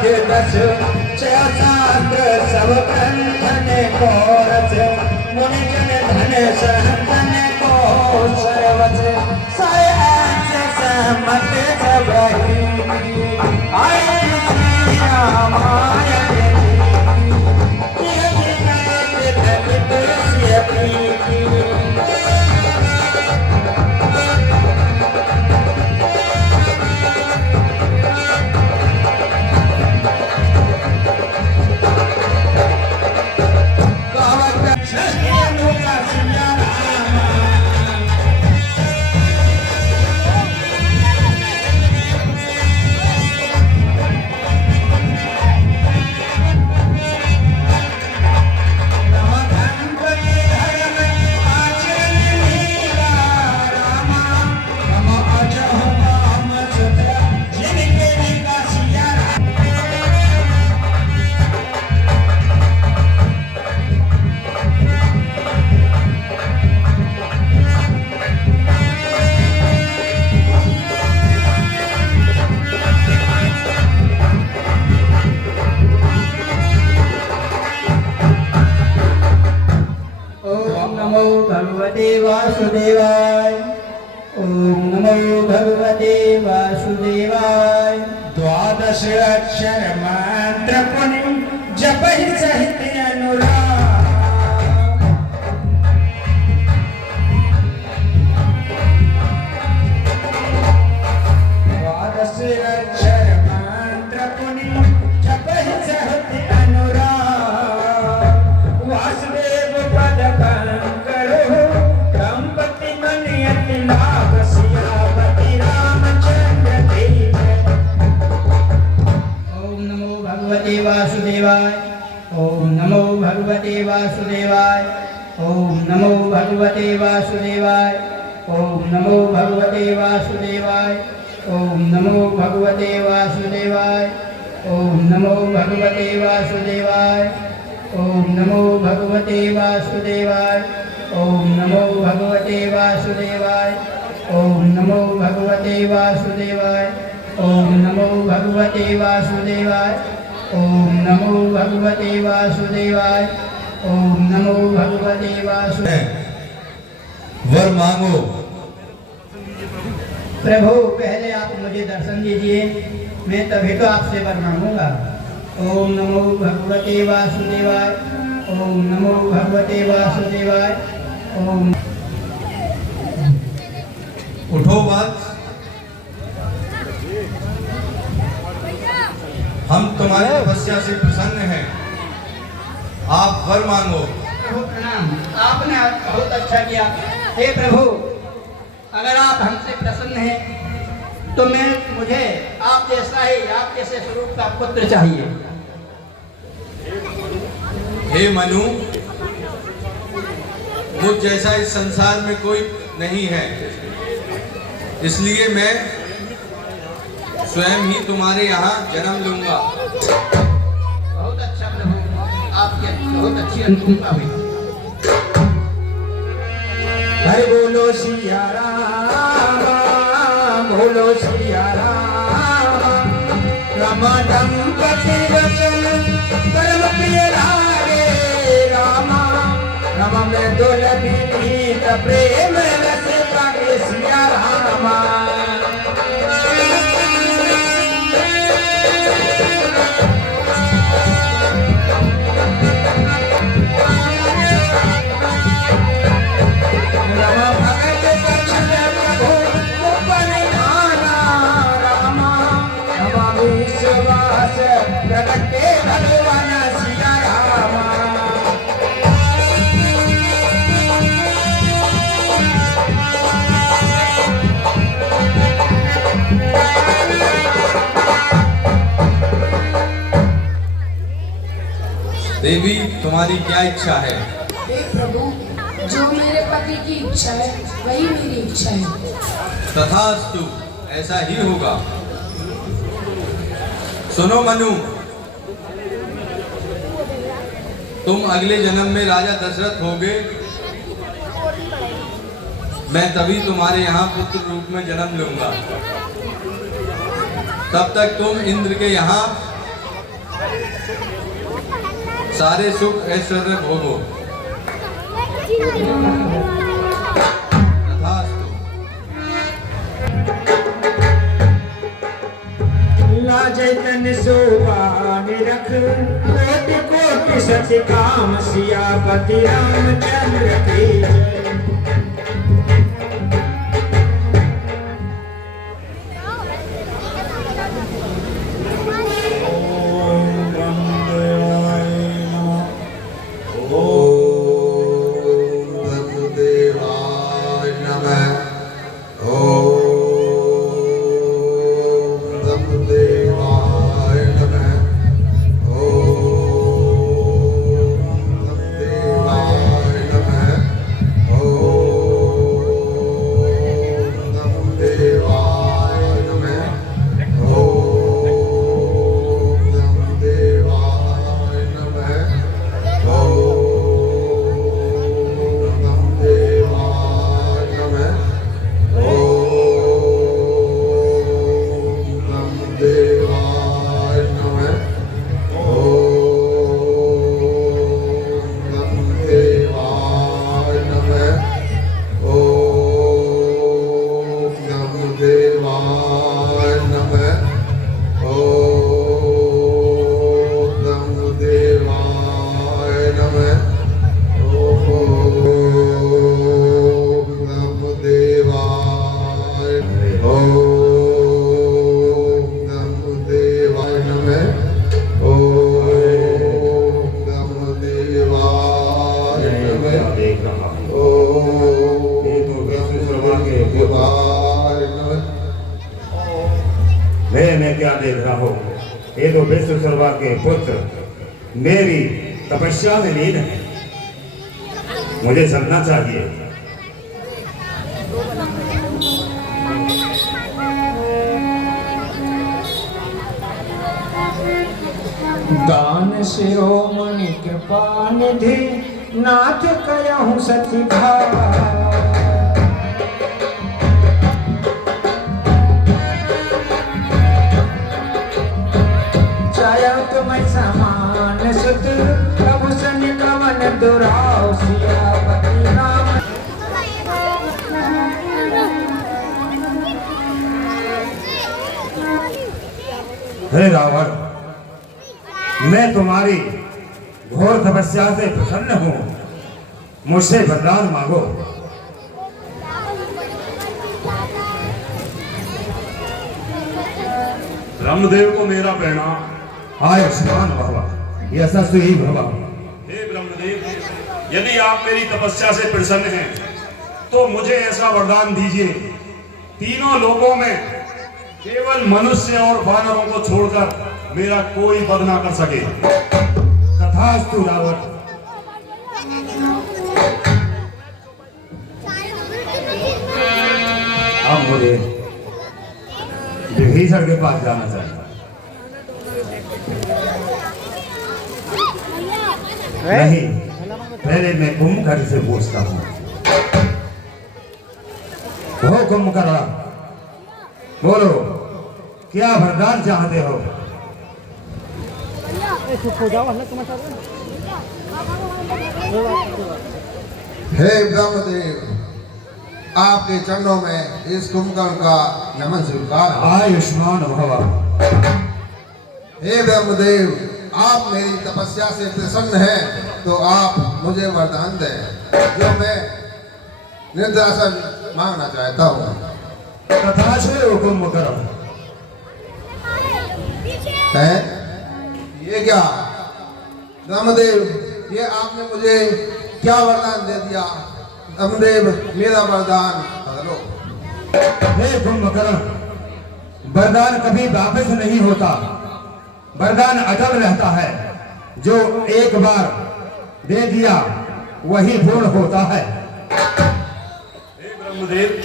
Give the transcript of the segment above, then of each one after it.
राज दस शास्त्र सब ग्रंथ ने को रच मुनि जन धन सहतन को सर्वच सयंस सहमत सबही आय रामाय वासुदेवाय ओम नमो भगवते वासुदेवाय। द्वादश अक्षर मंत्र पुनि जपहि सहित अनुराग द्वादश अक्षर मंत्र पुनि जपहि सहित अनुराग वासुदेव पद कंकरो वासुदेवाय ओम नमो भगवते वासुदेवाय ओम नमो भगवते वासुदेवाय ओम नमो भगवते वासुदेवाय ओम नमो भगवते वासुदेवाय ओम नमो भगवते वासुदेवाय ओम नमो भगवते वासुदेवाय ओम नमो भगवते वासुदेवाय ओम नमो भगवते वासुदेवाय ओम नमो भगवते वासुदेवाय ओम नमो भगवते वासुदेवाय ओम नमो भगवते वासुदेवाय। वर मांगो। प्रभु पहले आप मुझे दर्शन दीजिए, मैं तभी तो आपसे वर मांगूंगा। ओम नमो भगवते वासुदेवाय ओम नमो भगवते वासुदेवाय ओम। उठो बात, हम तुम्हारी तपस्या से प्रसन्न हैं, आप वर मांगो। प्रभु प्रणाम, आपने बहुत अच्छा किया। हे प्रभु, अगर आप हमसे प्रसन्न हैं तो मुझे आप जैसा ही आप जैसे स्वरूप का पुत्र चाहिए। हे मनु, मुझ जैसा इस संसार में कोई नहीं है, इसलिए मैं स्वयं ही तुम्हारे यहाँ जन्म लूंगा। बहुत अच्छा प्रभु, आपकी बहुत अच्छी अनुकंपा हुई। भाई बोलो सिया राम, बोलो सिया राम। राम दंपति वचन परम प्रिय लागे राम। राम में दुलभिनीत प्रेम रस पाके सिया राम। देवी, तुम्हारी क्या इच्छा है? हे प्रभु, जो मेरे पति की इच्छा है वही मेरी इच्छा है। तथास्तु, ऐसा ही होगा। सुनो मनु, तुम अगले जन्म में राजा दशरथ होगे, मैं तभी तुम्हारे यहाँ पुत्र रूप में जन्म लूंगा। तब तक तुम इंद्र के यहाँ सारे सुख ऐश्वर्य भोगो। तथास्तु। लाजतन सोबान रख कोटि कोटि सत्य काम सियापति रामचंद्र की जय। मैं क्या देख रहा हूँ? ये तो विश्वकर्मा के पुत्र मेरी तपस्या में लीन है। मुझे चलना चाहिए। दान शिरोमणि के पान धी नाथ कयहु सती भाव। समान सुत प्रभु सन कवन दुराव सियापति राम। हे रावण, मैं तुम्हारी घोर तपस्या से प्रसन्न हूँ। मुझसे वरदान मांगो। ब्रह्मदेव को मेरा प्रणाम। आयुष्मान भवा, यशस्वी भवा। हे ब्रह्मदेव, यदि आप मेरी तपस्या से प्रसन्न हैं तो मुझे ऐसा वरदान दीजिए, तीनों लोकों में केवल मनुष्य और वानरों को छोड़कर मेरा कोई वध ना कर सके। तथास्तु रावण। अब मुझे विभीषण के पास जाना चाहिए। नहीं, पहले मैं कुंभकर्ण से पूछता हूँ। हो कुंभकर्ण, बोलो क्या वरदान चाहते हो? हे ब्रह्मदेव, आपके चरणों में इस कुंभकर्ण का नमन स्वीकार। आयुष्मान भवा। हे ब्रह्मदेव, आप मेरी तपस्या से प्रसन्न हैं तो आप मुझे वरदान दें जो मैं निर्दासन मांगना चाहता हूँ। तथास्तु कुंभकर्ण। है ये क्या ब्रह्मदेव, ये आपने मुझे क्या वरदान दे दिया? ब्रह्मदेव, मेरा वरदान बदलो। हे कुंभकर्ण, वरदान कभी वापस नहीं होता। वरदान अटल रहता है। जो एक बार दे दिया वही पूर्ण होता है। हे ब्रह्मदेव,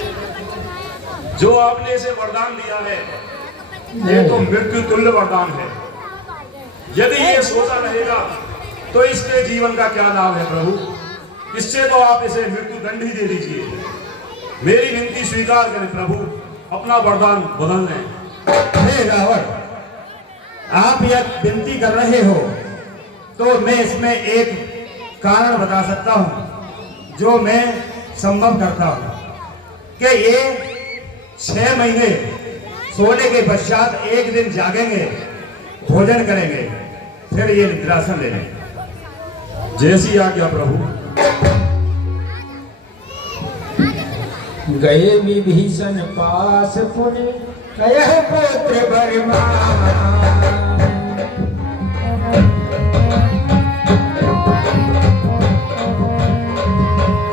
जो आपने इसे वरदान दिया है ये तो मृत्यु तुल्य वरदान है। यदि ये सोचा रहेगा तो इसके जीवन का क्या लाभ है प्रभु? इससे तो आप इसे मृत्यु दंड ही दे दीजिए। मेरी विनती स्वीकार करें प्रभु, अपना वरदान बदल लें। हे रावण, आप यह विनती कर रहे हो तो मैं इसमें एक कारण बता सकता हूं जो मैं संभव करता हूं कि ये 6 महीने सोने के पश्चात एक दिन जागेंगे, भोजन करेंगे, फिर ये निद्रासन ले लेंगे। जैसी आज्ञा प्रभु। गए विभीषण पास पुनि कह पुत्र बरमान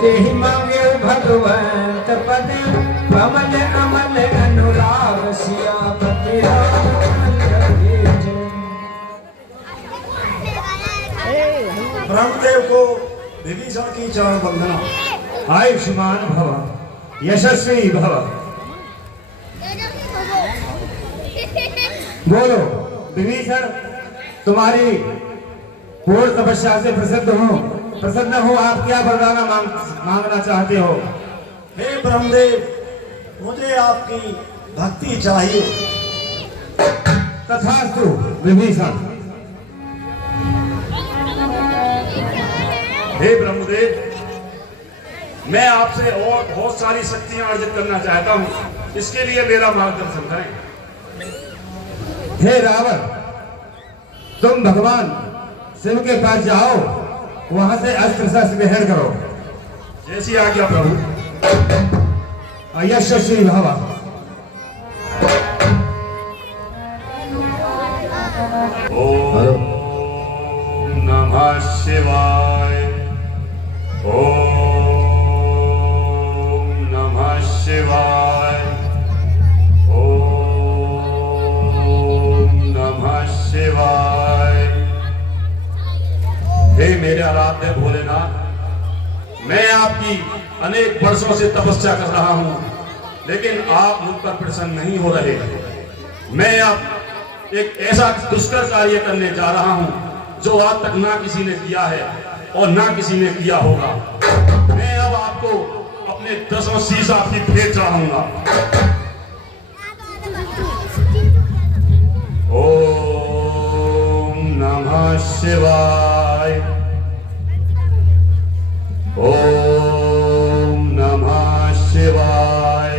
तेहि मांगे भगवंत पद कमल अमल अनुराग सियापति रामचंद्र के जय। ब्रह्मदेव को विभीषण की चरण वंदना। आयुष्मान भव, यशस्वी भव। बोलो विभीषण, तुम्हारी पूर्ण तपस्या से प्रसन्न हो, आप क्या वरदान मांगना चाहते हो? हे ब्रह्मदेव, मुझे आपकी भक्ति चाहिए। तथास्तु विभीषण। हे ब्रह्मदेव, मैं आपसे और बहुत सारी शक्तियां अर्जित करना चाहता हूं, इसके लिए मेरा मार्गदर्शन करें। हे रावण, तुम भगवान शिव के पास जाओ, वहां से अस्त्र शस्त्र ग्रहण करो। जैसी आज्ञा प्रभु। यशस्वी भव। ओम नमः शिवाय। ओम नमः शिवाय। ओम नमः शिवाय। हे मेरे आराध्य भोलेनाथ, मैं आपकी अनेक वर्षों से तपस्या कर रहा हूं, लेकिन आप मुझ पर प्रसन्न नहीं हो रहे। मैं अब एक ऐसा दुष्कर कार्य करने जा रहा हूं जो आज तक ना किसी ने किया है और ना किसी ने किया होगा। मैं अब आपको अपने 10 शीश आपकी भेंट चढ़ाऊंगा। ओम नमः शिवाय। ओम नमः शिवाय।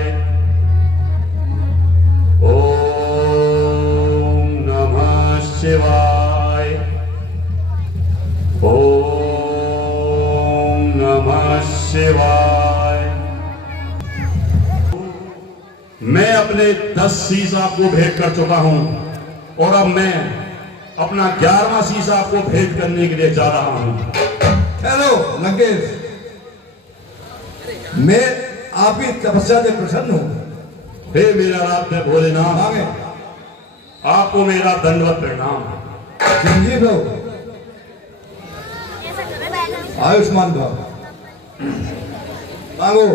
ओम नमः शिवाय। ओम नमः शिवाय। मैं अपने 10 शीश आपको भेंट कर चुका हूं और अब मैं अपना 11वां शीश आपको भेंट करने के लिए जा रहा हूं। हेलो लंकेश, मैं आपकी तपस्या से प्रसन्न हूं। हे मेरा आराध्य भोलेनाथ, मांगे। आपको मेरा दंडवत प्रणाम। चिरंजीव हो, आयुष्मान भव। मांगो,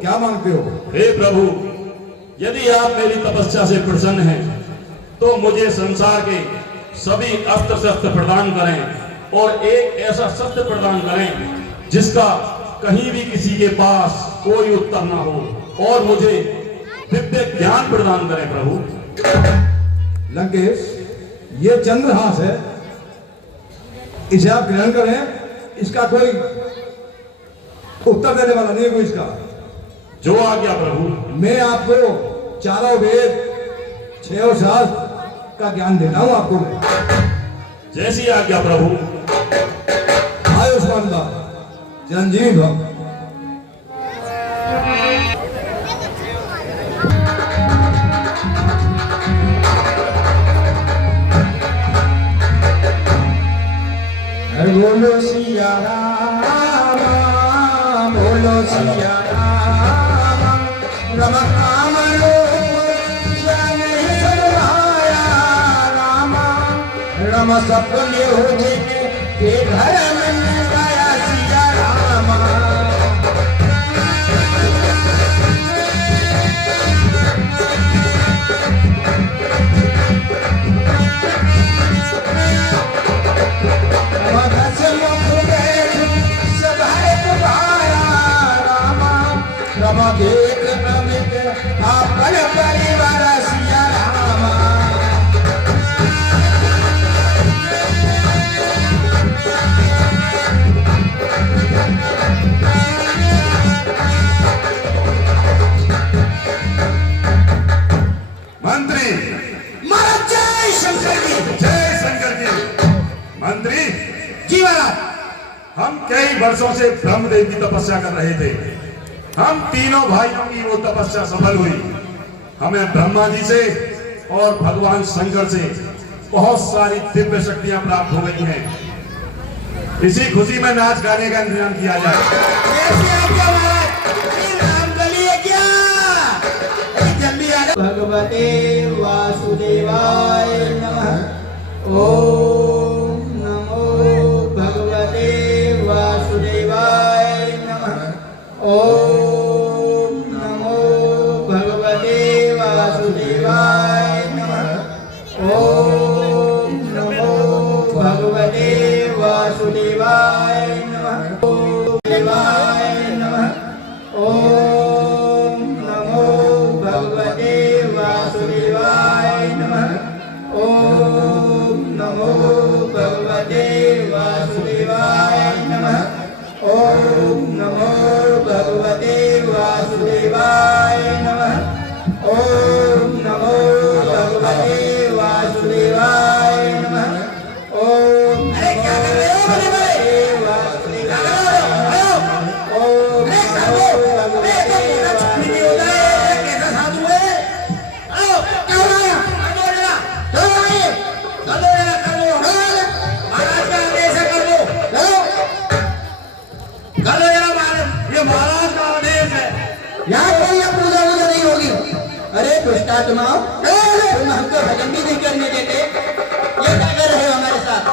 क्या मांगते हो? हे प्रभु, यदि आप मेरी तपस्या से प्रसन्न हैं तो मुझे संसार के सभी अस्त्र शस्त्र प्रदान करें और एक ऐसा शस्त्र प्रदान करें जिसका कहीं भी किसी के पास कोई उत्तर ना हो, और मुझे दिव्य ज्ञान प्रदान करें प्रभु। लंकेश, ये चंद्रहास है, इसे आप ग्रहण करें। इसका कोई उत्तर देने वाला नहीं है कोई इसका। जो आज्ञा प्रभु। मैं आपको चारों वेद, 6 शास्त्र का ज्ञान देता हूं आपको मैं। जैसी आज्ञा प्रभु। आयुष्मान भव, चिरंजीव भव। बोलो सिया राम, बोलो सिया राम, रम राम राम, रम सपने हो के घर में गया सिया राम। देख अमित अपन परिवार सिया राम। वर्षों से ब्रह्मदेव की तपस्या कर रहे थे। हम तीनों भाइयों की वो तपस्या सफल हुई। हमें ब्रह्मा जी से और भगवान शंकर से बहुत सारी दिव्य शक्तियां प्राप्त हो गई हैं। इसी खुशी में नाच गाने का इंतजाम किया जाए। भगवते वासुदेवाय नमः। ओम नमो भगवते वासुदेवाय नमः। ओम नमो भगवते वासुदेवाय नमः। ओम नमो भगवते वासुदेवाय नमः। ओम देवाय नमः। ओम नमो भगवते वासुदेवाय नमः। ओम नमो भगवते वासुदेवाय नमः। ओम नमो भगवते वासुदेवाय नमः। ओम नमो भगवते वासुदेवाय नमः। ओम अरे क्या कर रहे हो बड़े बड़े वासुदेवाय नमः। ओम नमो भगवते वासुदेवाय कैसा साधु है। आओ क्या हो रहा है। कर दो महाराज का आदेश है कर दो जरा महाराज। ये महाराज का आदेश है। यहाँ कोई अब पूजा वूजा नहीं होगी। अरे दुष्टात्माओं तुम हमको भजन भी नहीं करने देते। ये क्या कर रहे हो हमारे साथ।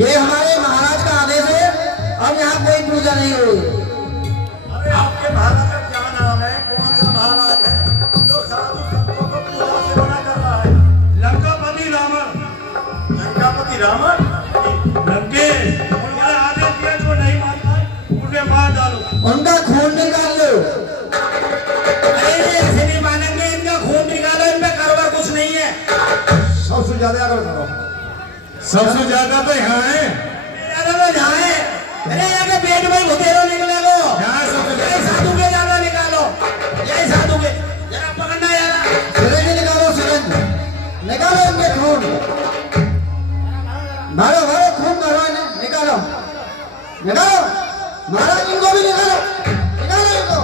ये हमारे महाराज का आदेश है। अब यहाँ कोई पूजा नहीं होगी। अरे आपके महाराज का क्या नाम है। कौन सा महाराज है जो साधु संतों को पूजा से मना कर रहा है। लंकापति रावण। लंकापति रावण लंकेश उन्होंने आदेश दिया जो नहीं मानता है उन्हें मार डालो। उनका खून निकाल लो। अरे ये ऐसे नहीं मानेंगे। इनका खून निकालो। इनमें कारोबार कुछ नहीं है। सबसे ज्यादा अगर करो सबसे ज्यादा तो यहाँ है। ज्यादा तो यहाँ है। अरे यहाँ के पेट में घुटेरो निकले को। यही साधु के ज्यादा निकालो। यही साधु के जरा पकड़ना यार। सिरंज निकालो सिरंज निकालो इनके खून। मारो मारो खून मारो इन्हें निकालो निकालो। महाराज इनको भी निकालो निकालो इनको।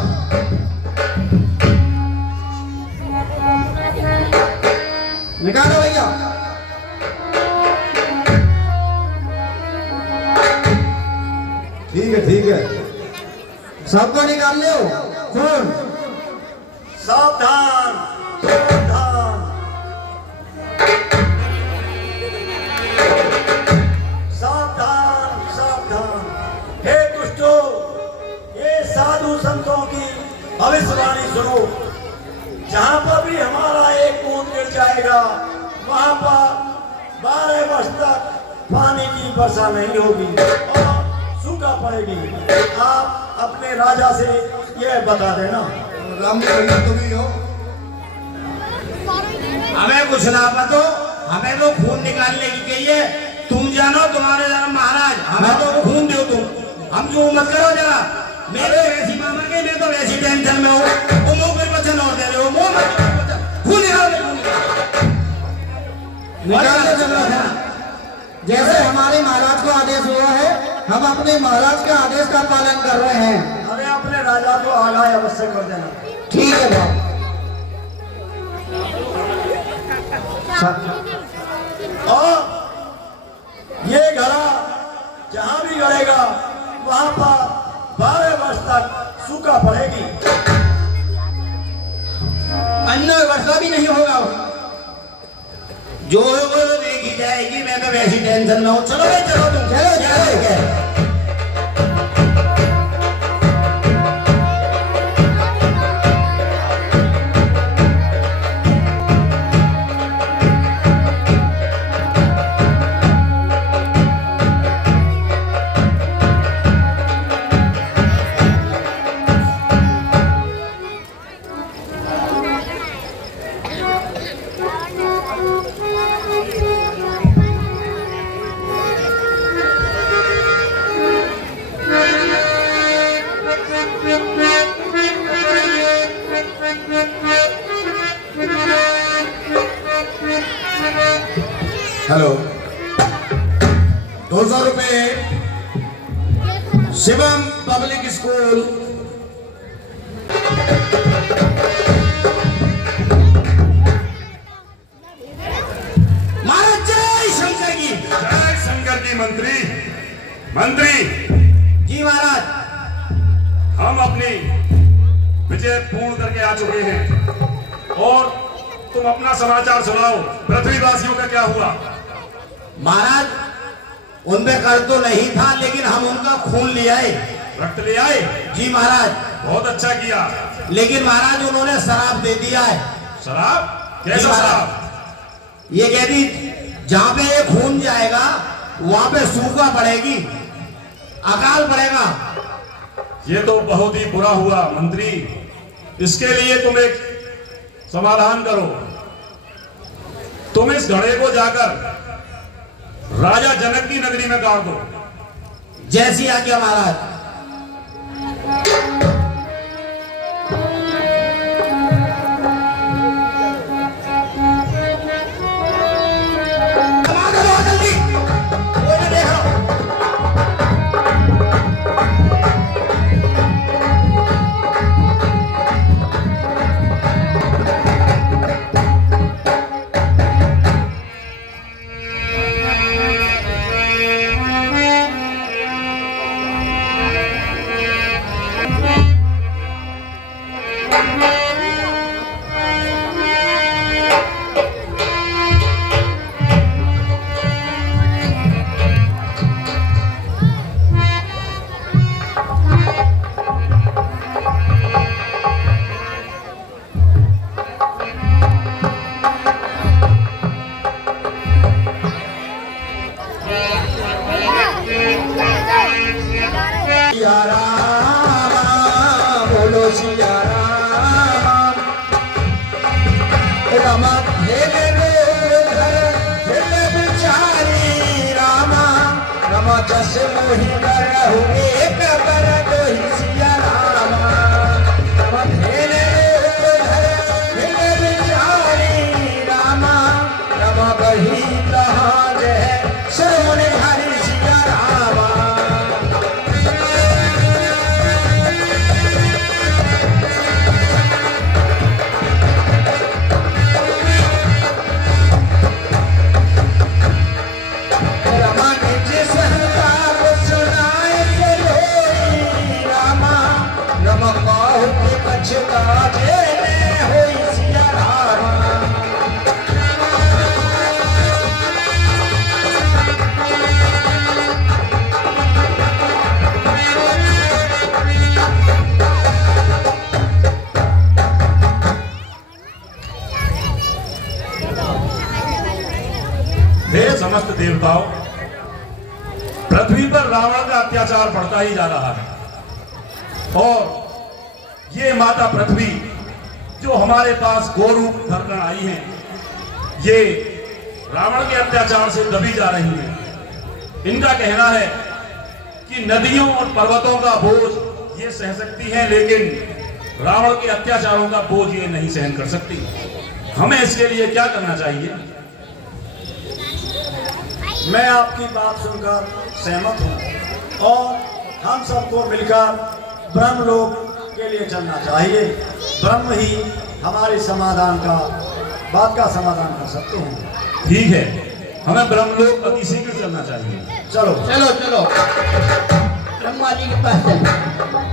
निकालो भैया। ठीक है सबको निकाल लो खून। सावधान सावधान सावधान सावधान। हे दुष्टों ये साधु संतों की भविष्यवाणी सुनो। जहाँ पर भी हमारा एक बूंद गिर जाएगा वहाँ पर 12 वर्ष तक पानी की वर्षा नहीं होगी और सूखा पड़ेगी। आप अपने राजा से यह बता देना। राम जी भैया तुम ही हो। हमें कुछ ना पतो। हमें तो खून निकालने की चाहिए। तुम जानो तुम्हारे जरा महाराज। हमें तो खून दो तुम। हम जो मत करो जरा। मेरे वैसी मामा के मैं तो वैसी टेंशन में हूँ। वो मुंह पर वचन और दे रहे हो। मुंह मत खून निकालो निकालो। जैसे हमारे महाराज को आदेश हुआ है हम अपने महाराज के आदेश का पालन कर रहे हैं। अरे अपने राजा को आगाह अवश्य कर देना। ठीक है बाबू। और ये घड़ा जहाँ भी गड़ेगा वहाँ पर 12 वर्ष तक सूखा पड़ेगी। अन्य वर्षा भी नहीं होगा। जो होगा तो देखी जाएगी। मैं तो वैसी टेंशन में हूँ। चलो भाई चलो तुम चलो चलो। हेलो 200 रुपए शिवम पब्लिक स्कूल महाराज जय शंकर की। जय शंकर की। मंत्री मंत्री जी महाराज, हम अपनी विजय पूर्ण करके आ चुके हैं और तुम अपना समाचार सुनाओ, पृथ्वीवासियों का क्या हुआ? महाराज उनपे कर तो नहीं था, लेकिन हम उनका खून ले आए। रक्त ले आए? जी महाराज। बहुत अच्छा किया। लेकिन महाराज उन्होंने शराब दे दिया है। शराब? कैसा जी महाराज। शराब? ये कह दी जहां पे ये खून जाएगा वहां पे सूखा पड़ेगी, अकाल पड़ेगा। ये तो बहुत ही बुरा हुआ मंत्री। इसके लिए तुम एक समाधान करो। तुम इस घड़े को जाकर राजा जनक की नगरी में गाड़ दो। जैसी आज्ञा महाराज। समस्त देवताओं, पृथ्वी पर रावण का अत्याचार बढ़ता ही जा रहा है और ये माता पृथ्वी जो हमारे पास गोरूप धरकर आई है, ये रावण के अत्याचार से दबी जा रही है। इनका कहना है कि नदियों और पर्वतों का बोझ ये सह सकती है, लेकिन रावण के अत्याचारों का बोझ ये नहीं सहन कर सकती। हमें इसके लिए क्या करना चाहिए? मैं आपकी बात सुनकर सहमत हूँ और हम सबको मिलकर ब्रह्मलोक के लिए चलना चाहिए। ब्रह्म ही हमारे बात का समाधान कर सकते हैं। ठीक है, हमें ब्रह्मलोक अति शीघ्र चलना चाहिए। चलो चलो चलो ब्रह्मा जी के पास चलो।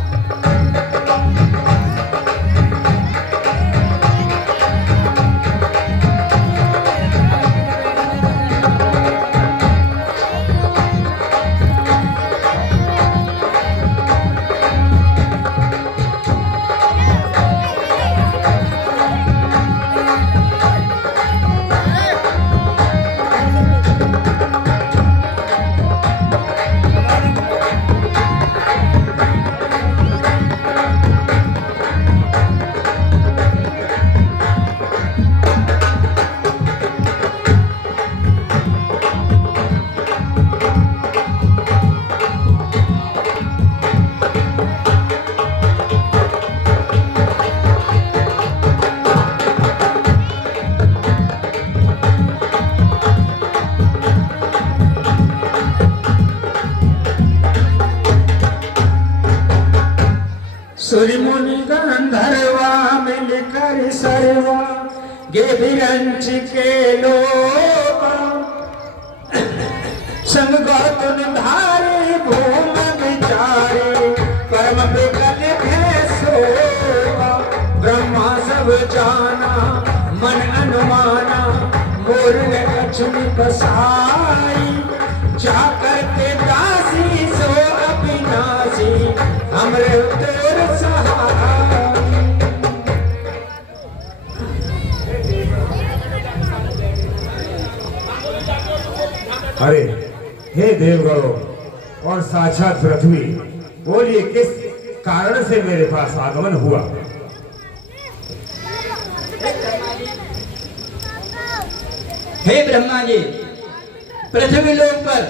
सूर्य मुनि गंधर्वा मिलकर सर्वा गे विरंच के लोका संग गौतम धारे भूम विचारे परम विकल भैसोगा ब्रह्मा सब जाना मन अनुमाना मोर ने कछुन बसाई जाकर के दासी सो अविनाशी हमरे तोर सहाय। अरे हे देवगणों और साक्षात पृथ्वी, बोलिए किस कारण से मेरे पास आगमन हुआ? हे ब्रह्मा जी, पृथ्वी लोक पर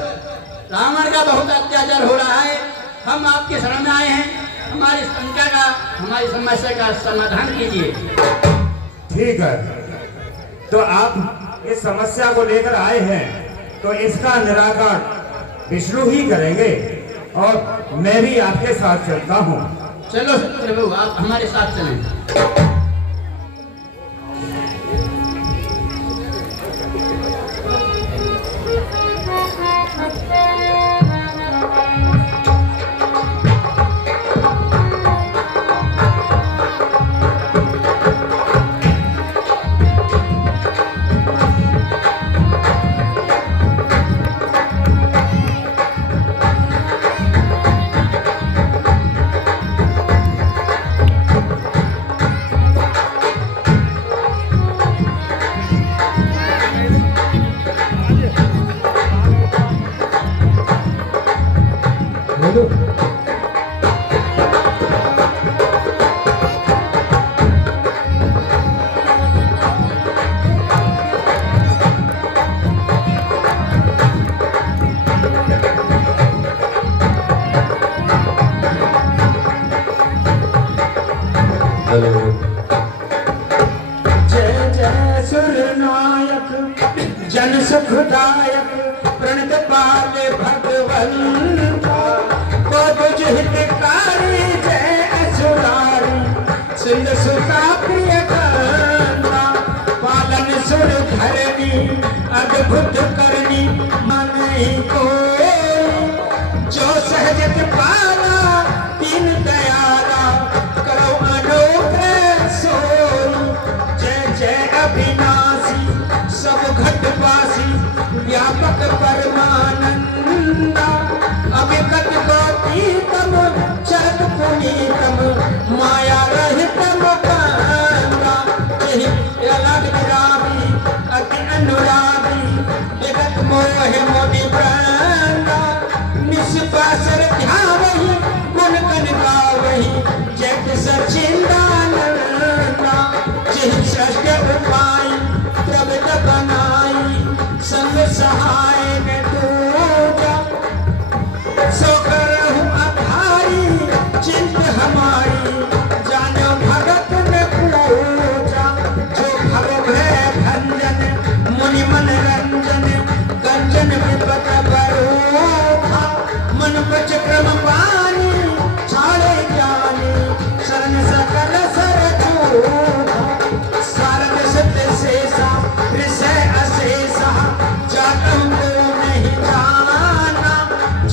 रावण का बहुत अत्याचार हो रहा है। हम आपके शरण में आए हैं, हमारी शंका का, हमारी समस्या का समाधान कीजिए। ठीक है, तो आप इस समस्या को लेकर आए हैं तो इसका निराकरण विष्णु ही करेंगे और मैं भी आपके साथ चलता हूँ। चलो प्रभु, आप हमारे साथ चलें। जय जय सुरनायक जन सुखदायक प्रणत पाल भगवंता को तुझ हितकारी जय असुरारी सिंध सुता प्रिय कांता पालन सुर धरनी अद्भुत करनी मन को जो सहजत पाला तीन दयाला करो अनोखे सोई जय जय अविनाशी सब घटवासी व्यापक परमानंदा अविकट गौतीतम चरत पुनीतम माया रहितम कांदा यही अलग विरागी अति अनुरागी जगत मोह मोदि प्राणा निष्पासर ध्यावहि गुण गण गावहि जय सचिंदानंदा जिहि सृष्टि उपाय प्रबल बनाई संग सहाय ने दूजा सो करहु आधारी चिंत हमारी जानो भगत ने पूजा जो भव भय भंजन मुनि मन रंजन कंचन विपत बरोधा मन पच क्रम पानी छाड़े ज्ञानी शरण सकल सरधूधा सारद सत्य शेषा ऋषय अशेषा जातम को नहीं जाना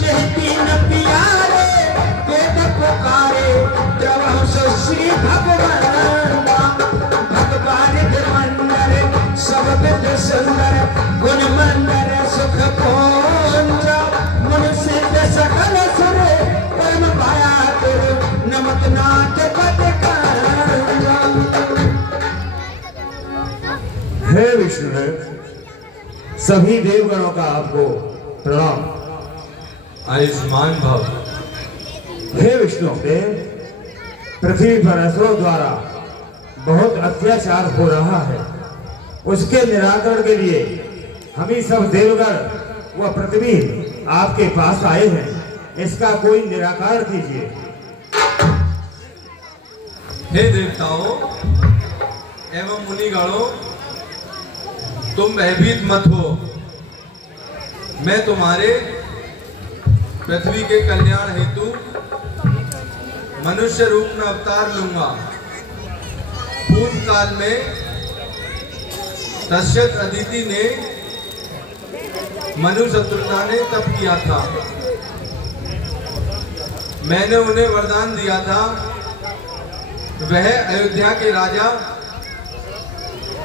जय तीन प्यारे वेद पुकारे द्रवहु सो श्री भगवान भगवान मंदर सब विद सुंदर गुण मंदर सुख पुंज मुन सिद्ध सकल सुर परम पाया तुर नमत नाथ पद कांजा। हे विष्णुदेव, सभी देवगणों का आपको प्रणाम। आयुष्मान भव। हे विष्णुदेव, पृथ्वी पर असुरों द्वारा बहुत अत्याचार हो रहा है, उसके निराकरण के लिए हम ही सब देवगण व पृथ्वी आपके पास आए हैं। इसका कोई निराकरण कीजिए। हे देवताओं एवं मुनिगणों, तुम भयभीत मत हो। मैं तुम्हारे पृथ्वी के कल्याण हेतु मनुष्य रूप में अवतार लूंगा। भूतकाल में दशरथ अदिति ने मनु शत्रुघ्न ने तप किया था। मैंने उन्हें वरदान दिया था, वह अयोध्या के राजा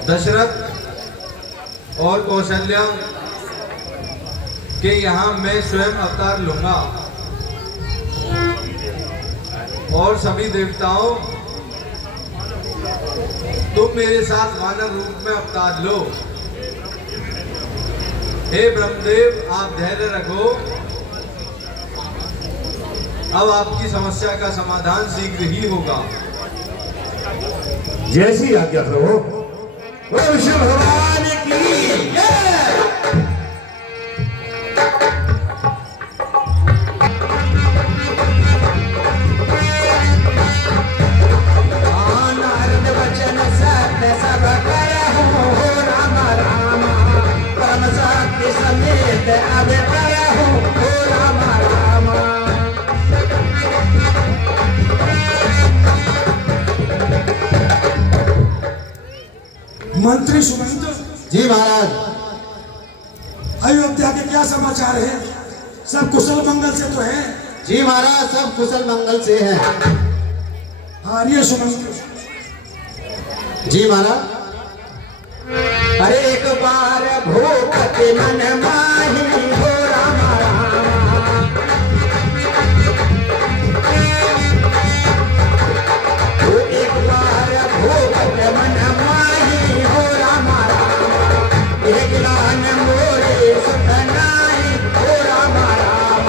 दशरथ और कौशल्या के यहाँ मैं स्वयं अवतार लूंगा और सभी देवताओं तुम मेरे साथ वानर रूप में अवतार लो। हे ब्रह्मदेव, आप धैर्य रखो, अब आपकी समस्या का समाधान शीघ्र ही होगा। जैसी आज्ञा प्रभु। बोलो विष्णु भगवान की जय। नारद वचन सत्य सब करहु राम राम, परम शक्ति समेत अब करहु राम राम। मंत्री सुमंत जी महाराज। अयोध्या के क्या समाचार है? सब कुशल मंगल से तो है? जी महाराज, सब कुशल मंगल से हैं। आर्य सुमंत जी महाराज। अरे एक बार भूपति मन माही हो राम राम, वो एक बार भूपति मन माही हो राम राम, एक लान मोरे सुख नाई हो राम राम।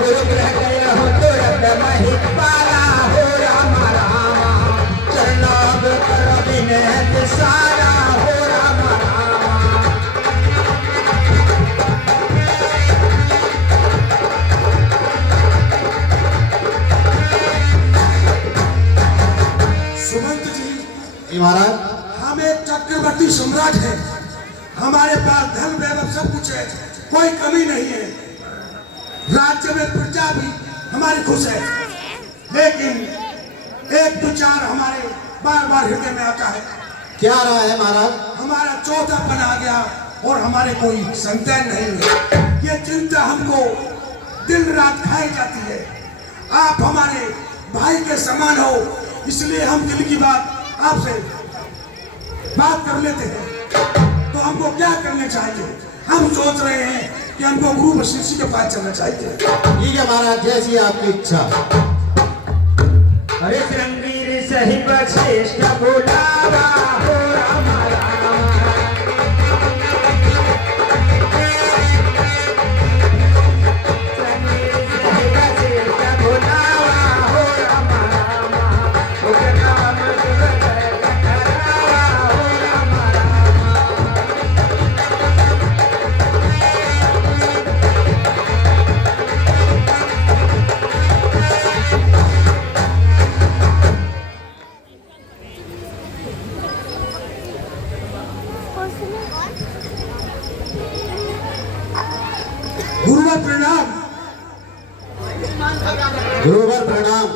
गुरु ग्रह गया हो तुरंत मही पारा हो राम राम, चरणाब कर विनय सारा हो राम राम। सुमंत जी, जी महाराज। हम एक चक्रवर्ती सम्राट हैं, हमारे पास धन वैभव सब कुछ है, कोई कमी नहीं है। राज्य में प्रजा भी हमारी खुश है, लेकिन एक विचार हमारे बार बार हृदय में आता है। क्या रहा है महाराज? हमारा चौथापन आ गया और हमारे कोई संतान नहीं है। ये चिंता हमको दिन रात खाई जाती है। आप हमारे भाई के समान हो, इसलिए हम दिल की बात आपसे बात कर लेते हैं। तो हमको क्या करना चाहिए? हम सोच रहे हैं कि हमको गुरु वशिष्ठ के पास चलना चाहिए। ठीक है महाराज, जैसी आपकी इच्छा। अरे रणवीर सही वशिष्ठ बुलावा हो राम राम, रणवीर सही वशिष्ठ बुलावा हो राम राम, उनके नाम सुन कर टकरावा हो राम राम। गुरुवर प्रणाम। गुरुवर प्रणाम।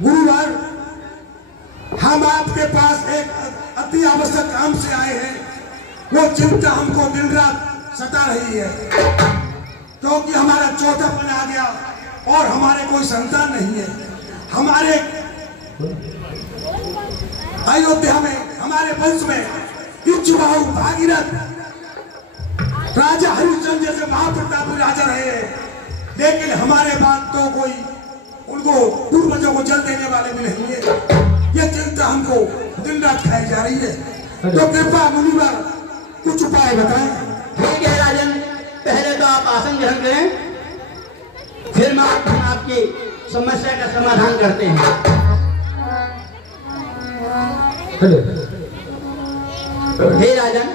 गुरुवर, हम आपके पास एक अति आवश्यक काम से आए हैं। वो चिंता हमको दिन रात सता रही है, क्योंकि हमारा चौथापन आ गया और हमारे कोई संतान नहीं है। हमारे अयोध्या में, हमारे वंश में इच्छुबाहु भागीरथ राजा हरिश्चंद्र जैसे महाप्रतापी राजा रहे हैं, लेकिन हमारे बाद तो कोई उनको पूर्वजों को जल देने वाले भी नहीं है। ये चिंता हमको दिन रात खाई जा रही है, तो कृपा मुनिवर कुछ उपाय बताएं। ठीक है राजन, पहले तो आप आसन ग्रहण करें, फिर हम आपकी समस्या का समाधान करते हैं। हे राजन,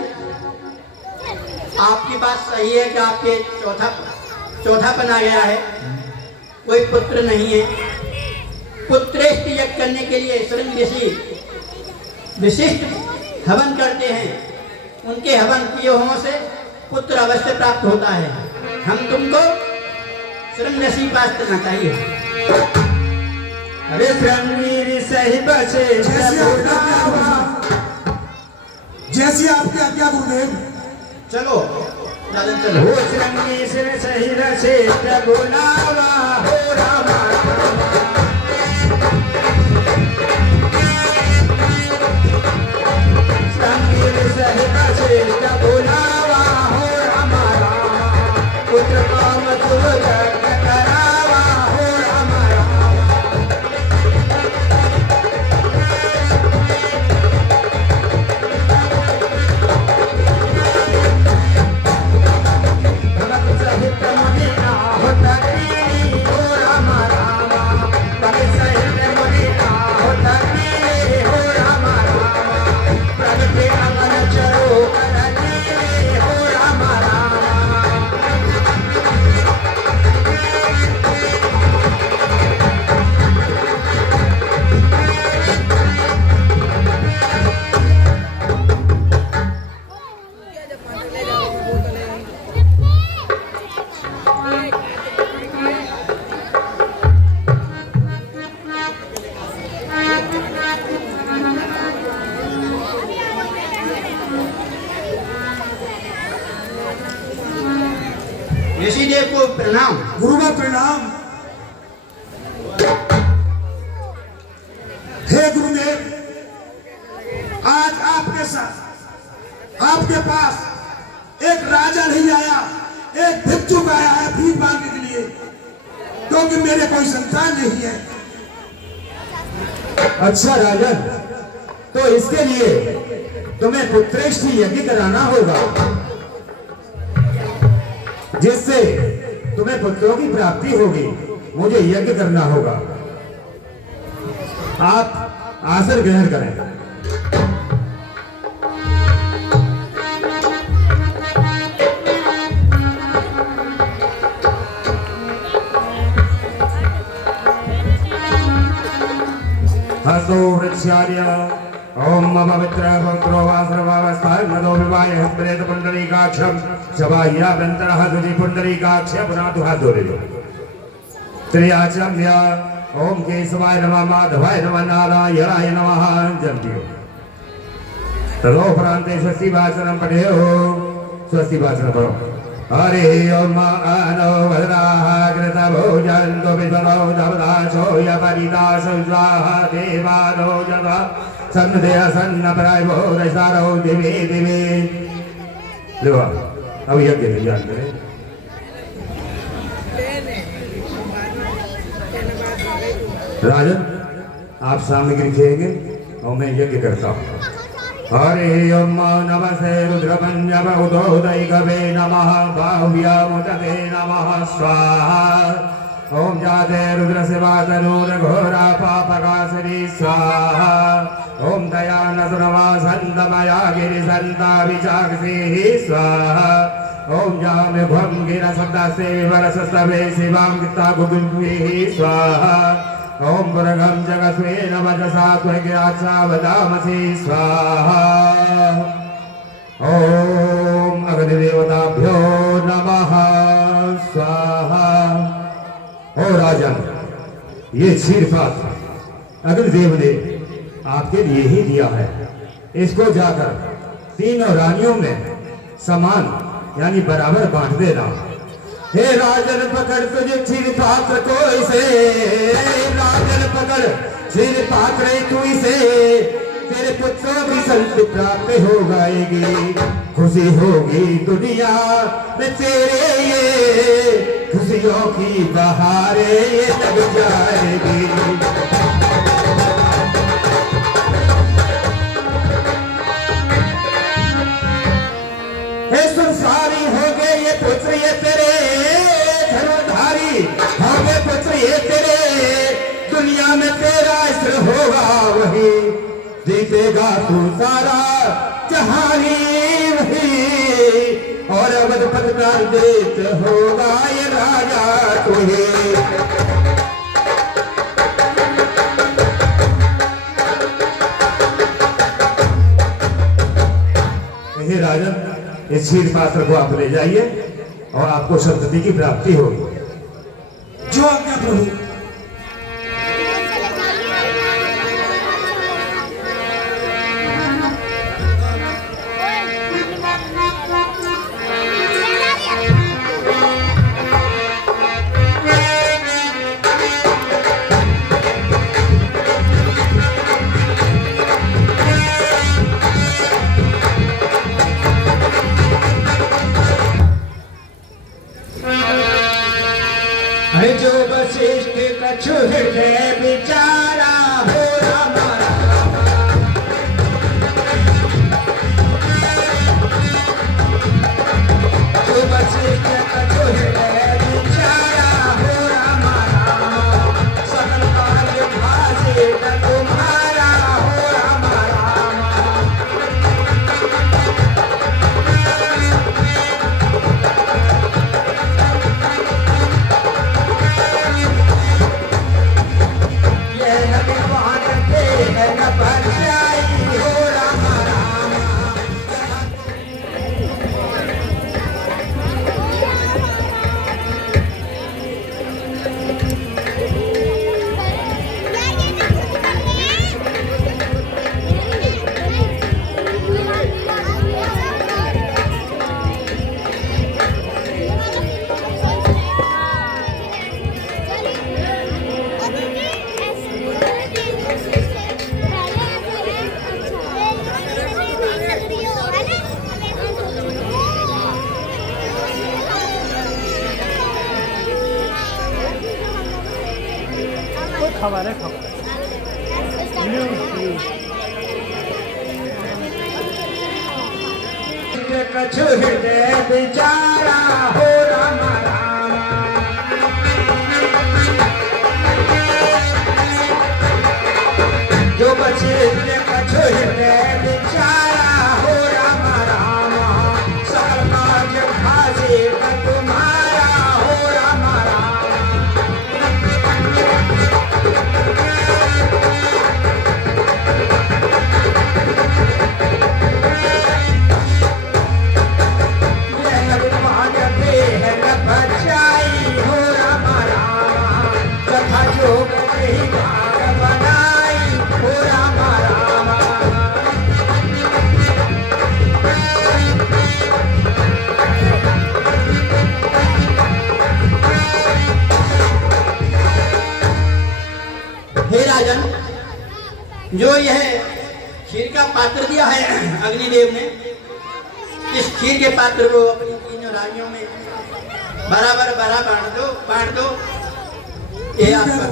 आपकी बात सही है कि आपके चौथापन आ गया है, कोई पुत्र नहीं है। पुत्रेष्टि यज्ञ करने के लिए शरण ऋषि विशिष्ट हवन करते हैं, उनके हवन किए होने से पुत्र अवश्य प्राप्त होता है। हम तुमको श्रृंगसी पास करना चाहिए। अरे श्रृंगीर सही बसे जैसी आपकी आज्ञा गुरुदेव। चलो राजन चलो। हो श्रृंगी से सही रसे बुलावा हो रामा श्रृंगीर सही बसे बुलावा हो रामा पुत्र काम तुझ करावा हो रामा ऋषिदेव को प्रणाम। गुरुदेव प्रणाम। हे गुरुदेव, आज आपके साथ आपके पास एक राजा नहीं आया, एक भिक्षुक आया है भीख मांगने के लिए, क्योंकि मेरे कोई संतान नहीं है। अच्छा राजन, तो इसके लिए तुम्हें पुत्रेष्टि यज्ञ कराना होगा, जिससे तुम्हें पुत्रों की प्राप्ति होगी। मुझे यज्ञ करना होगा। आप आसन ग्रहण करें। हसो वृक्षार्य ओम मम पवित्र पवित्रो वा सर्वावस्थान्मदो विवाय हस्प्रेत पुंडरीकाक्षम शबाह्या व्यंतरः तुझी पुंडरीकाक्ष पुनः तु हाथ जोड़े लो। त्रियाचम्य ओम केशवाय नमः माधवाय नमः नारायणाय नमः जन्तियो। तदोपरान्ते स्वस्ति वाचनं पठेयो। स्वस्ति वाचनं पढ़ो। हरे ओम अनो भद्राः कृतभोजन्तो विष्णो दवदाशो यपरिदाशो स्वाहा देवानो जवा सन्नदेह सन्नपरायवो दशारो दिवे दिवे। लो अब यज्ञ नहीं जानते। राजन, आप सामग्री खेलेंगे और मैं यज्ञ करता हूँ। हरे ओम नमस्ते रुद्रपंजम उदोदयिकवे नमः बाहुव्यामुदते नमः स्वाहा। ओम जाते रुद्र शिवातनूर घोरा पापकासरी स्वाहा। ओम दयानसुरमा संतमया गिरिसंता विचाक्षी स्वाहा। ओम जामे भम गिरा सप्तासे वरसस्तवे शिवां गीता गुगुल्वी स्वाहा। ओम पुरगम जगस्वे नमजसा त्वग्याचा वदामसि स्वाहा। ओम अग्निदेवताभ्यो नमः स्वाहा। ओ राजन, ये क्षीरपात्र अग्निदेव ने आपके लिए ही दिया है। इसको जाकर तीनों रानियों में समान यानी बराबर बांट देना। हे राजन, पकड़ तुझे क्षीरपात्र को इसे। राजन पकड़ क्षीरपात्र तू इसे। तेरे पुत्रों की संतति प्राप्त हो जाएगी। खुशी होगी दुनिया में तेरे, ये खुशियों की बहारें ये लग जाएगी। संसारी हो गए ये पुत्र ये तेरे, धर्मधारी हो गए पुत्र ये तेरे। दुनिया में तेरा इश्र होगा वही, जीतेगा तू सारा जहानी वही। और अवधपत का देश होगा ये राजा तुझे। राजन इस क्षीर पात्र को आप ले जाइए और आपको सदगति की प्राप्ति होगी। जो आज्ञा प्रभु। जो वशिष्ठ कछु हृदय विचारा हो रामा जो वशिष्ठ कछु हृदय विचारा हो रामा सकल कार्य भाषे तुम्हारा हो रामा कछु हृदय विचारा हो रामा जो वशिष्ठ कछु हृदय विचारा हो रामा सकल कार्य भाषे तुम्हारा हो रामा हे राजन, जो यह खीर का पात्र दिया है अग्निदेव ने, इस खीर के पात्र को अपनी तीनों रानियों में बराबर बांट दो। ये आपका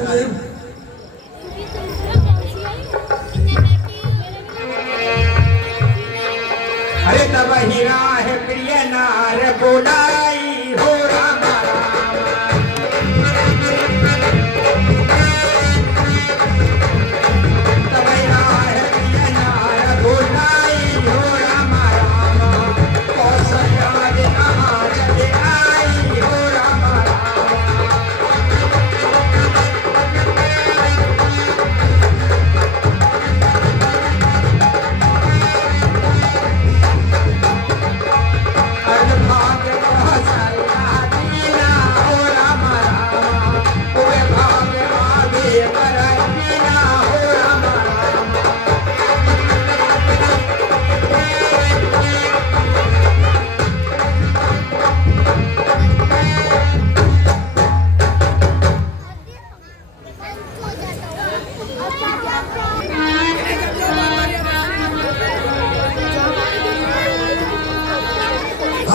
अरे तब हीरा है प्रिय नार बोलाई हो रामा तब हीरा है प्रिय नार बोलाई हो रामा कौशल्या दे कहाँ चले आई हो रामा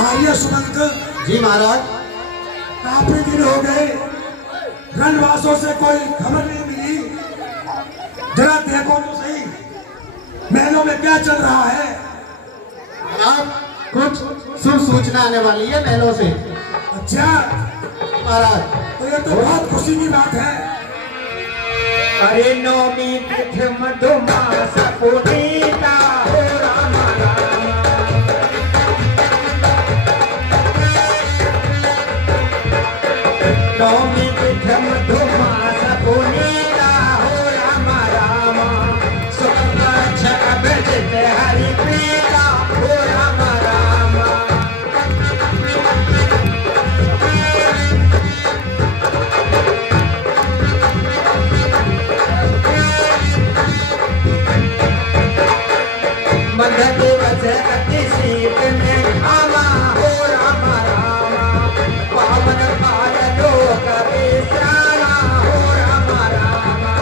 आइए सुमंत जी महाराज। काफी दिन हो गए, रणवासों से कोई खबर नहीं मिली। जरा देखो तो सही महलों में क्या चल रहा है। आप कुछ शुभ सूचना आने वाली है महलों से। अच्छा महाराज, तो ये तो बहुत खुशी की बात है। अरे नौमी तिथि मधुमास पुनीता हो रामा नौमी तिथि मधुमास पुनीता हो रामा सुख रक्षक भजते हरि प्रीता हो रामा गति बस गति सीत में आमा हो रामा रामा पावन पाल लोक विश्रामा हो रामा रामा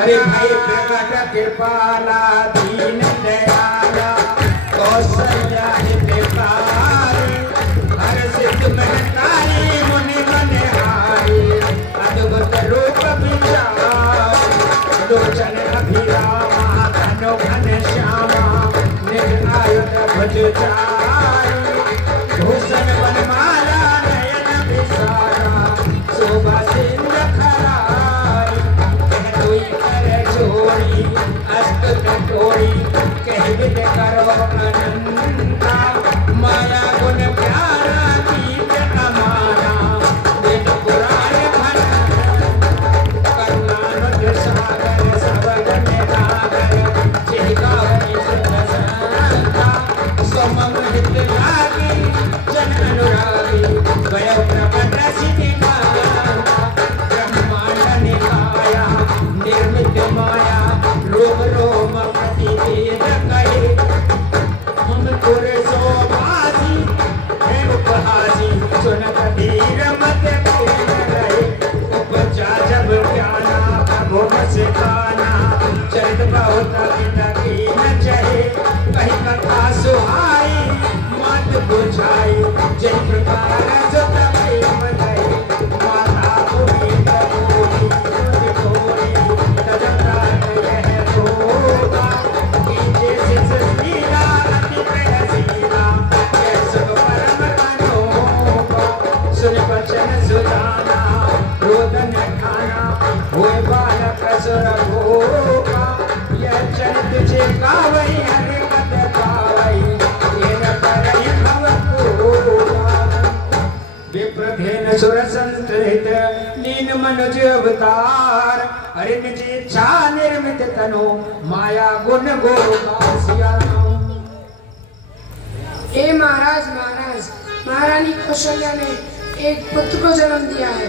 अरे भाई प्रकट कृपाला दीन दयाला कौशल्या हितकारी हर सिद्ध महतारी मुनि मनहारी अद्भुत रूप विचार लोचन अभिरामा धनो घन श्यामा निज आयुध भुज चारी भूषण वनमाला नयन विसारा शोभा सिंह खराई चोरी अस्त टोरी कह विद करो अनंता माया गुण प्यारा गीत अमाना वेद पुराण करुणानुज सागर सबगन नागर चिहिकावनी सुत संता समम हित लागी जन अनुरागी वयो प्रबल सिद्धि ब्रह्मांड निकाया निर्मित माया रोम रोम प्रतिवेद कहे हम पुर सोमासी है उपहासी सुनत धीर मत खेल रहे उपजा जब प्याना प्रभु मस्ताना चरित बहुत की न चहे कही कथा सुहाई मत बुझाई जिन प्रकार जो तबे बताई माता भूमि तबोरी तोरी तजता यह होगा कीजे सिस लीला अति प्रेसीला यह सब परम मनोगा सुन बचन सुजाना रोदन खाना हुए बालक सुर भोगा यह चल तुझे गावई हरि मत गावई ये न करई भव कोगा विप्रधेन सुर संतहित लीन मनुज अवतार हरि निज इच्छा निर्मित तनो माया गुण गोगा सिया राम। हे महाराज महाराज महारानी कौशल्या ने एक पुत्र को जन्म दिया है।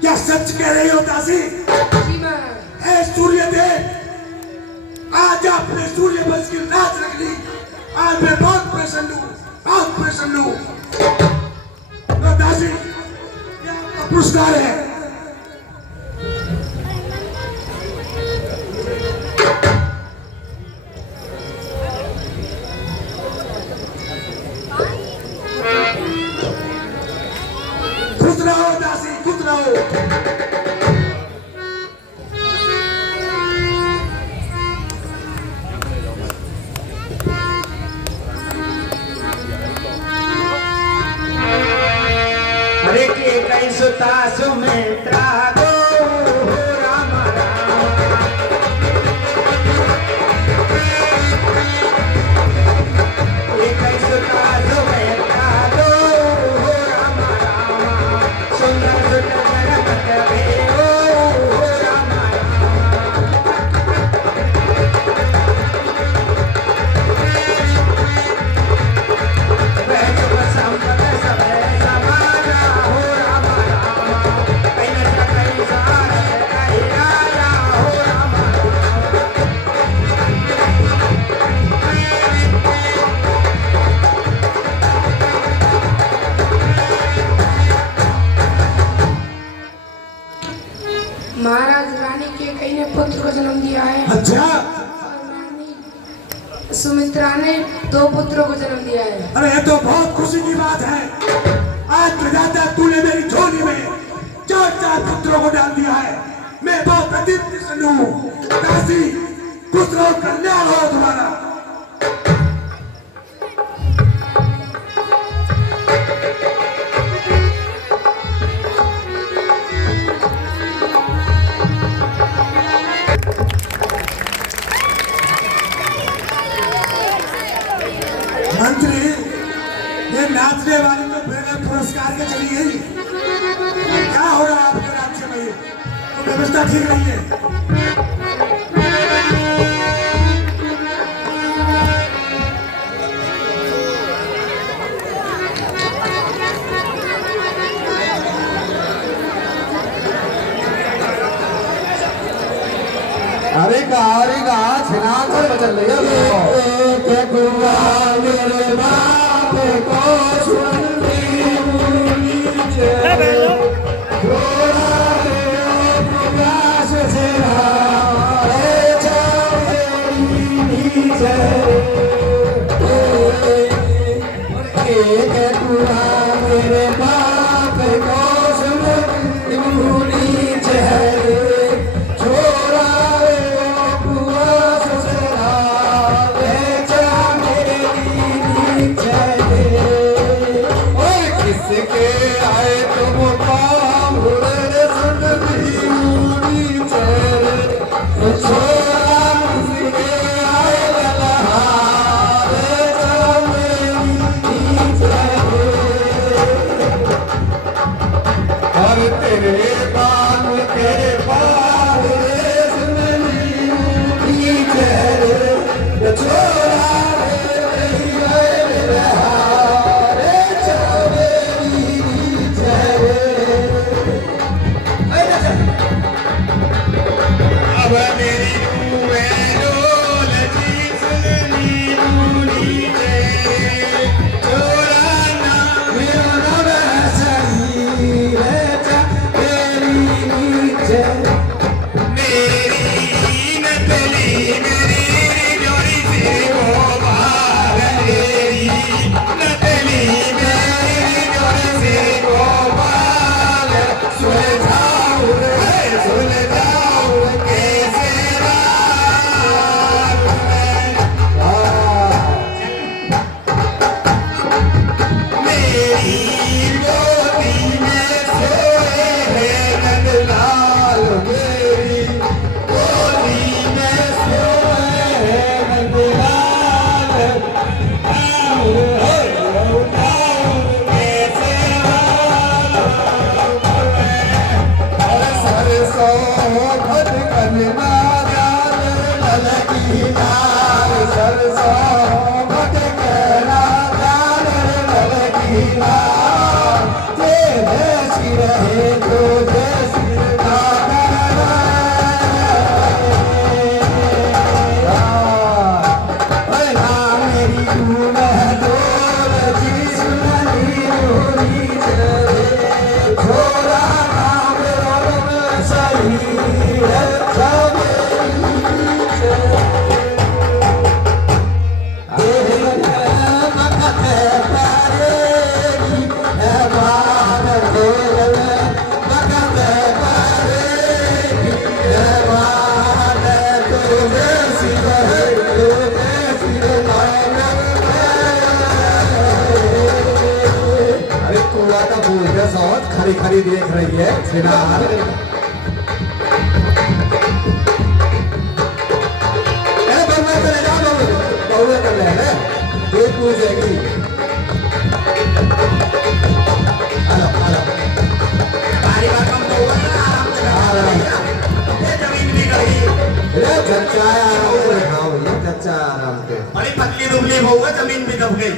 क्या सच कह रही हो दासी? जी महाराज। हे सूर्यदेव, आज आपने सूर्य वंश की राज रख ली। आज मैं बहुत प्रसन्न हूँ, बहुत प्रसन्न हूँ। तो दासी, ये आपका पुरस्कार है। खुश रहो दासी, खुश रहो। हरे के कई सुता सुमित्रा गो राम राम कई सुता सुमित्रा गो राम राम सुंदर सुत जनमत भेओ राम राम वह जुग संपत सब समाना हो राम राम कई न कई सार कई राजा हो राम महाराज रानी के कई ने पुत्र को जन्म दिया है। अच्छा, और रानी सुमित्रा ने 2 पुत्रों को जन्म दिया है। अरे ये तो बहुत खुशी की बात है। आज प्रजाता तूने मेरी झोली में 4 पुत्रों को डाल दिया है। मैं बहुत अति प्रसन्न हूँ। दासी, खुश रहो, कल्याण हो तुम्हारा। मंत्री, ये नाचने वाली तो बिना पुरस्कार के चली है। व्यवस्था ठीक नहीं है। अरे का छिना कर बचल रही है के गुआ मेरे बाप को सुनती मुझे थोड़ा प्रकाश से रे जाए नीचे के गुआ मेरे बाप को सुनती मुझे के आए तुम काम सुनती छोरा किसके आए और तेरे बाप के बाद सुनती छोरा खरी खरी देख रही है फिलहाल चले जाओ बहुए कर ले एक पूछेगी हेलो हेलो हमारी बात हम जमीन भी गई चच्चा आराम से चच्चा आराम से बड़ी पतली दुबली बहुआ जमीन भी दब गई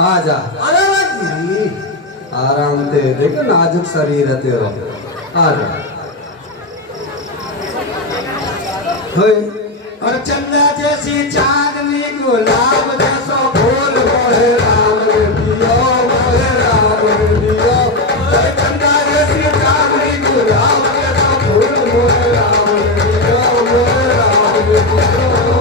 आजा अरे आराम से देखो नाजुक शरीर है तेरा आजा और चंदा जैसी चांदनी गुलाब जैसो फूल मोहे राम दियो मोहे राम दियो चंदा जैसी चांदनी गुलाब जैसो फूल मोहे राम दियो मोहे राम दियो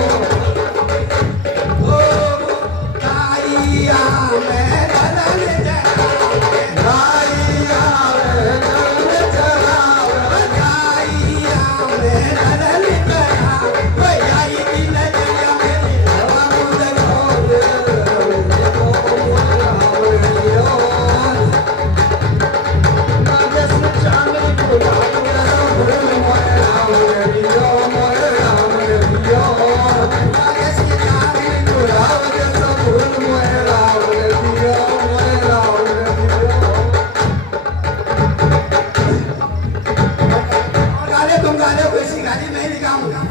गा लो, वैसी गाली मैं नहीं गाऊंगा।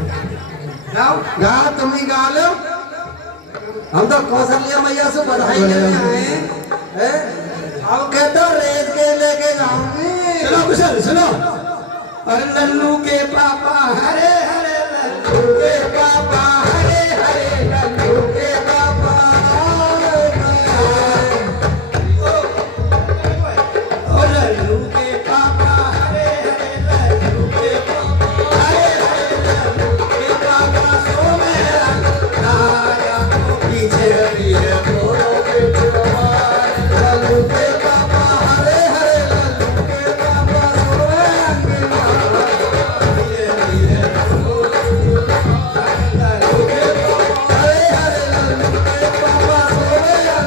गाओ गा, तुम ही गा लो। हम तो कौशल्या मैया से बधाई लेने आए हैं। अब कहते हो रेत के लेके जाऊंगी। सुनो कुशल सुनो। अरे लल्लू के पापा हरे हरे, लल्लू के पापा हरे हरे, लल्लू के पापा ओ लल्लू के पापा हरे हरे, लल्लू के पापा हरे हरे, लल्लू के पापा सो मेरा नाया पीछे पीछे बोलो के पिलवार, लल्लू के पापा हरे हरे, लल्लू के पापा सो मेरा धीरे धीरे बोलो लल्लू के पापा हरे हरे, लल्लू के पापा सो मेरा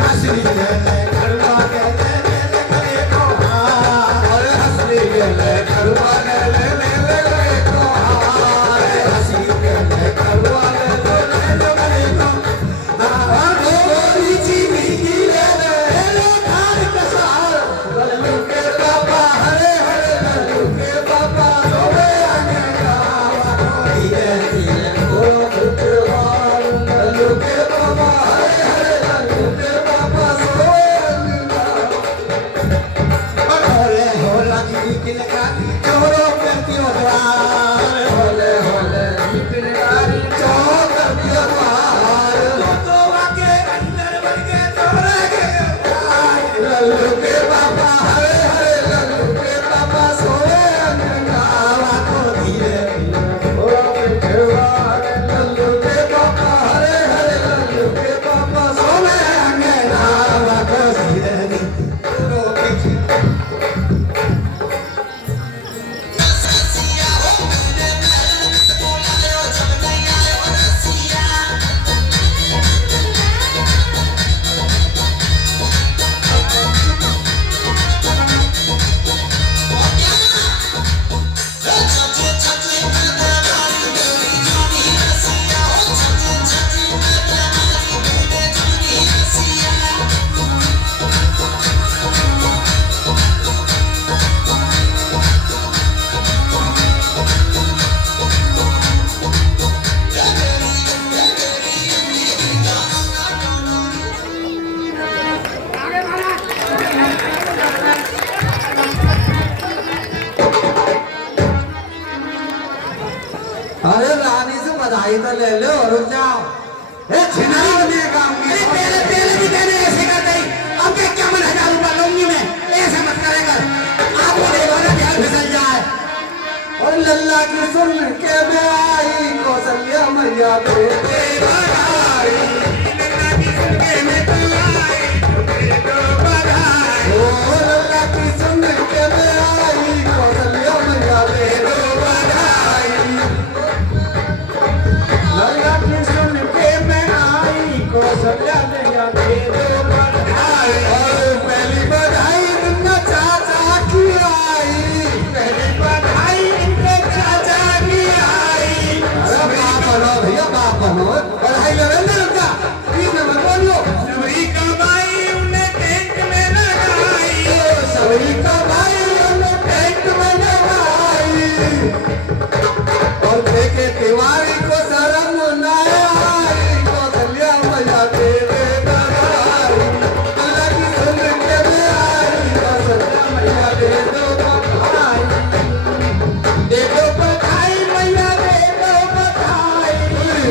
हंसली गले खड़वा गले ले गले को हार, अरे हंसली गले खड़वा गले ले गले को हार, हंसली गले खड़वा गले ले गले को हार, गोरी चीनी की ले ले खार कसार, लल्लू के पापा हरे हरे, लल्लू के पापा सोवे आने गावा, धीरे धीरे बोलो फुटवार, लल्लू के पापा हरे हरे, लल्लू के पापा सोवे आने गावा, होले होला की लगाती चोरों पे क्यों द्वार, होले होले की लगाती चोरों पे क्यों द्वार, तो वाके अंदर बन के चोरे के द्वार, लल्लू के पापा हरे हरे, लल्लू के पापा सोवे आने गावा, को धीरे धीरे बोलो पिछवार, लल्लू के पापा हरे हरे, लल्लू के पापा सोवे आने गावा, को धीरे धीरे बोलो पिछवार। अरे रानी से बधाई तो ले लो, रुक जाओ। छिनारी बने गाऊंगी। पहले पहले भी मैंने ऐसे कर दी, अब क्या 51,000 रुपया लूंगी मैं, ऐसे मत करेगा, आपको देखो ना ध्यान फिसल जाए। और लल्ला की सुन के मैं आई, कौशल्या मैया बेटे बधाई, लल्ला की सुन के मैं आई, बेटे बधाई, ओ लल्ला की सुन के मैं आई, कौशल्या मैया बेटे बधाई, लल्ला की सुन के मैं आई, कौशल्या मैया बेटे बधाई, और पहली बधाई इनका चाचा की आई, पहली बधाई इनके चाचा की आई। अरे बाप बनो भैया, बाप बनो, बधाई ले रहे रुका, 30 नंबर बोलो। सबरी कमाई उन्हें टेंट में लगाई, सबरी कमाई उन्हें टेंट में लगाई, और देखे तिवारी को शर्म न आई, कौशल्या मैया तेरे बधाई, लल्ला की सुन के मैं आई, कौशल्या मैया दे दो बधाई, दे दो बधाई मैया दे दो बधाई,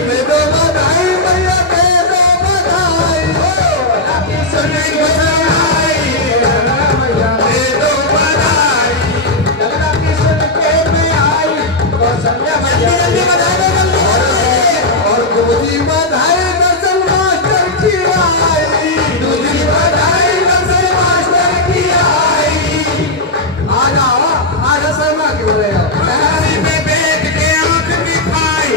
दे दो बधाई मैया दे दो बधाई, लल्ला की सुन के मैं आई, लल्ला मैया दे दो बधाई, लल्ला की सुन के मैं आई, कौशल्या मैया जल्दी बधाई दो जल्दी, और दूसरी बधाई नसल मास्टर की आई, दूसरी बधाई नसल मास्टर की आई, आ जाओ आ जाओ शर्मा क्यों रहे हो, गाड़ी में बैठ के आंख दिखाई,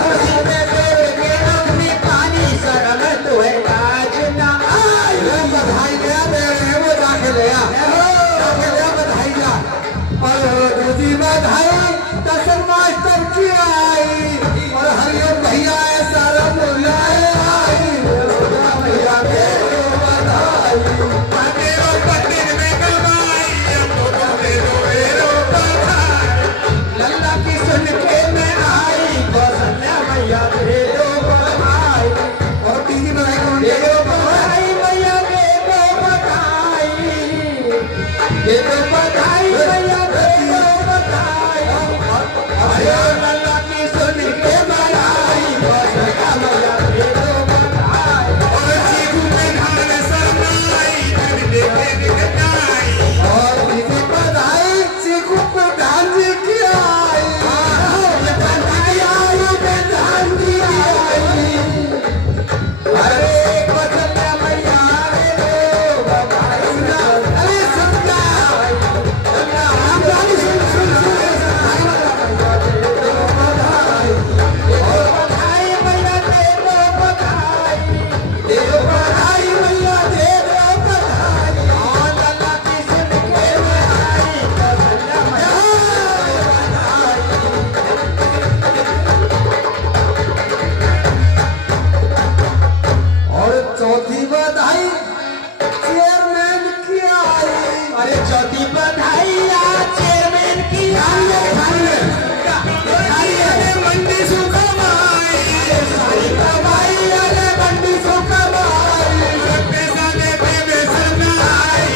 कुर्सी में बैठ के आंख में पानी, शर्म तो है आज ना आई, बधाई गया मेरे वो जाके ले आ, जाके ले आ बधाई जा, और दूसरी बधाई दर्शन मास्टर की आई, और हरिओम भैया सारा बुलाए आई, भैया दे दो बधाई, दे दो दे दो बधाई भैया दे दो बधाई अरे लल्ला की सुन के बधाई बसका मैया दे दो बधाई और जीव में धान सरनाई देखे दिखताई और दीदी बधाई चीकू प्रधान जी की आई बधाई आई प्रधान जी आई अरे बचला मैया रे दो बधाई अरे सुनना हम गाली सुन बधाई और बधाई मैया दे दो बधाई दे दो बधाई मैया दे दो बधाई और लल्ला की सुन के बधाई बचला और चौथी बधाई चेयरमैन की आई अरे चौथी बधाई चेयरमैन की आई अरे मंडी सुखमाई सारी कमाई अरे मंडी सुखमाई पैसा देते बेसरनाई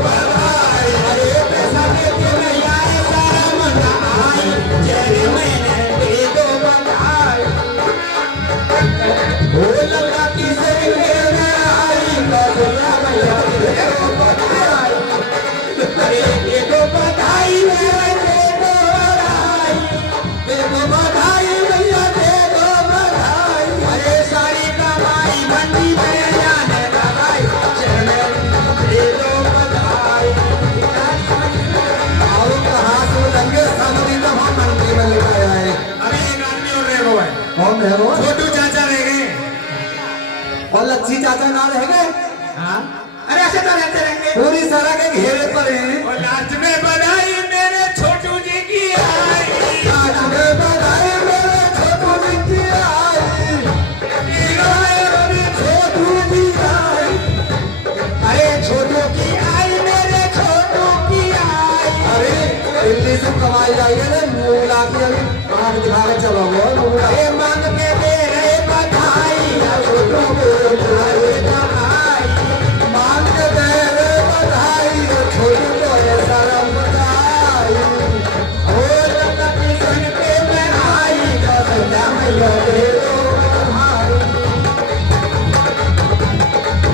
बधाई अरे पैसा देते नहीं आए सारा मना आई चेयरमैन दे दो बधाई ओ लल्ला की सैके में आई बसला मैया दे दो बधाई अरे दे दो बधाई मैया दे दो बधाई मैया दे दो बधाई अरे सारी कमाई मंडी में जाने लगाई चरण दे दो बधाई आओ कहाँ से लंगे सामने तो हम मंडी में लगाया है अरे एक आदमी और रह गए कौन है वो छोटू चाचा रह गए और लच्छी चाचा ना रह गए हाँ अरे ऐसे तो रहते रहेंगे पूरी सड़क के घेरे पर हैं और लास्ट में बधाई मेरे छोटू जी की आई आज में बधाई मेरे छोटू जी की आई छोटू जी आई अरे छोटू की आई मेरे छोटू की आई अरे दिल्ली से कमाई आई है ना मूला की आँख दिखा के चलो वो मूला ये मांग के दे रहे बधाई छोटू को बधाई मांग के दे रहे बधाई छोटू को ये सारा बधाई ओ लल्ला की सुन के मैं आई तो सजा मैया दे